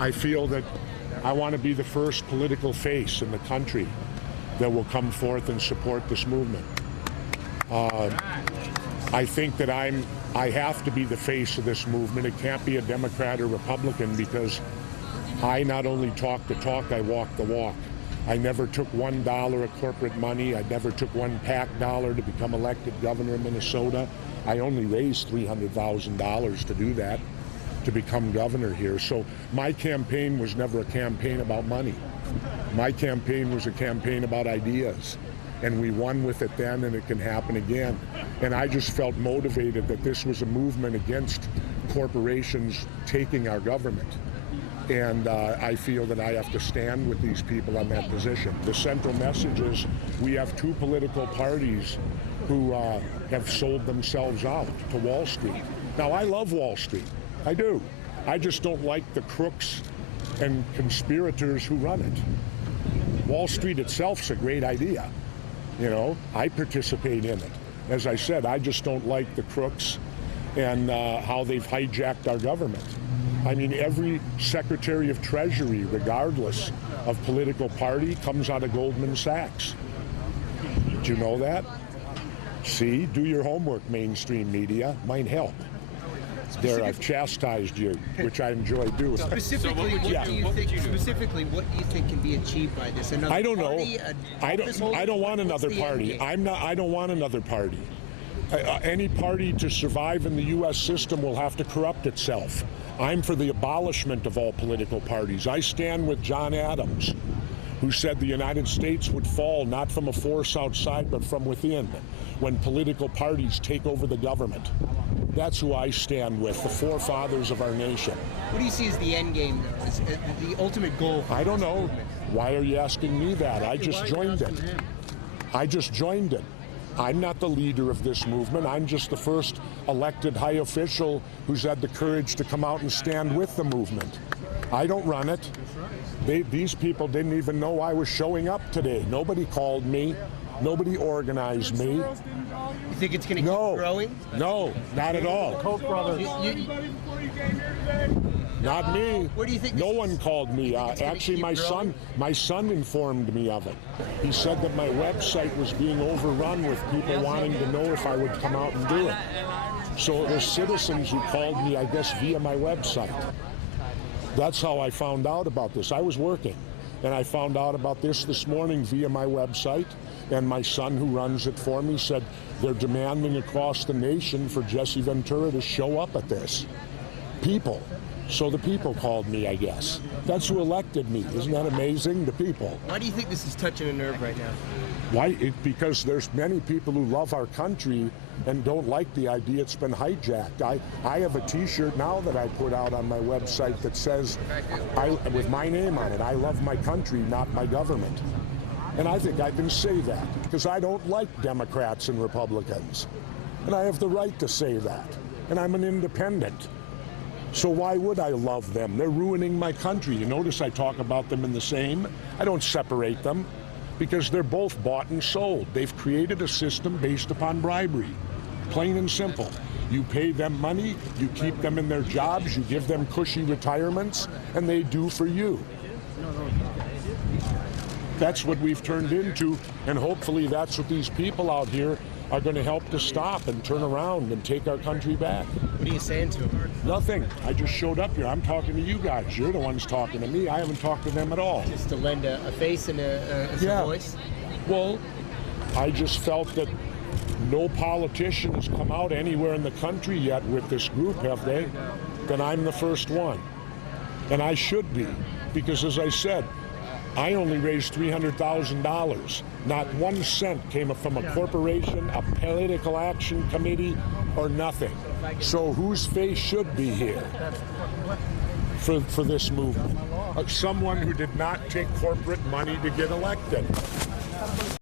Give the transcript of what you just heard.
I feel that I want to be the first political face in the country that will come forth and support this movement. I think that I have to be the face of this movement. It can't be a Democrat or Republican, because I not only talk the talk, I walk the walk. I never took $1 of corporate money. I never took one PAC dollar to become elected governor of Minnesota. I only raised $300,000 to do that, to become governor here. So my campaign was never a campaign about money. My campaign was a campaign about ideas. And we won with it then, and it can happen again. And I just felt motivated that this was a movement against corporations taking our government. And I feel that I have to stand with these people on that position. The central message is we have two political parties who have sold themselves out to Wall Street. Now, I love Wall Street. I do. I just don't like the crooks and conspirators who run it. Wall Street itself's a great idea. You know, I participate in it. As I said, I just don't like the crooks and how they've hijacked our government. I mean, every Secretary of Treasury, regardless of political party, comes out of Goldman Sachs. Do you know that? See, do your homework, mainstream media. Might help. There, I've chastised you, which I enjoy doing. Specifically, what do you think can be achieved by this? Another I don't party, know. I don't want another party. I don't want another party. Any party to survive in the U.S. system will have to corrupt itself. I'm for the abolishment of all political parties. I stand with John Adams, who said the United States would fall not from a force outside, but from within, when political parties take over the government. That's who I stand with, the forefathers of our nation. What do you see as the end game, though? Is the ultimate goal? I don't know. Why are you asking me that? I just joined it. I just joined it. I'm not the leader of this movement. I'm just the first elected high official who's had the courage to come out and stand with the movement. I don't run it. These people didn't even know I was showing up today. Nobody called me. Nobody organized me. You think it's going to keep growing? No, not at all. Koch brothers. Not me. Where do you think? No one called me. Actually, my son informed me of it. He said that my website was being overrun with people wanting to know if I would come out and do it. So it was citizens who called me, I guess, via my website. That's how I found out about this. I was working, and I found out about this morning via my website. And my son, who runs it for me, said they're demanding across the nation for Jesse Ventura to show up at this. People. So the people called me, I guess. That's who elected me. Isn't that amazing? The people. Why do you think this is touching a nerve right now? Why? Because there's many people who love our country and don't like the idea it's been hijacked. I have a T-shirt now that I put out on my website that says, with my name on it, I love my country, not my government. And I think I can say that because I don't like Democrats and Republicans. And I have the right to say that. And I'm an independent. So why would I love them? They're ruining my country. You notice I talk about them in the same. I don't separate them because they're both bought and sold. They've created a system based upon bribery, plain and simple. You pay them money, you keep them in their jobs, you give them cushy retirements, and they do for you. That's what we've turned into, and hopefully that's what these people out here are going to help to stop and turn around and take our country back. What are you saying to them? Nothing. I just showed up here. I'm talking to you guys. You're the ones talking to me. I haven't talked to them at all. Just to lend a face and a voice? Well, I just felt that no politician has come out anywhere in the country yet with this group, have they? Then I'm the first one. And I should be, because as I said, I only raised $300,000. Not 1 cent came from a corporation, a political action committee, or nothing. So whose face should be here for this movement? Someone who did not take corporate money to get elected.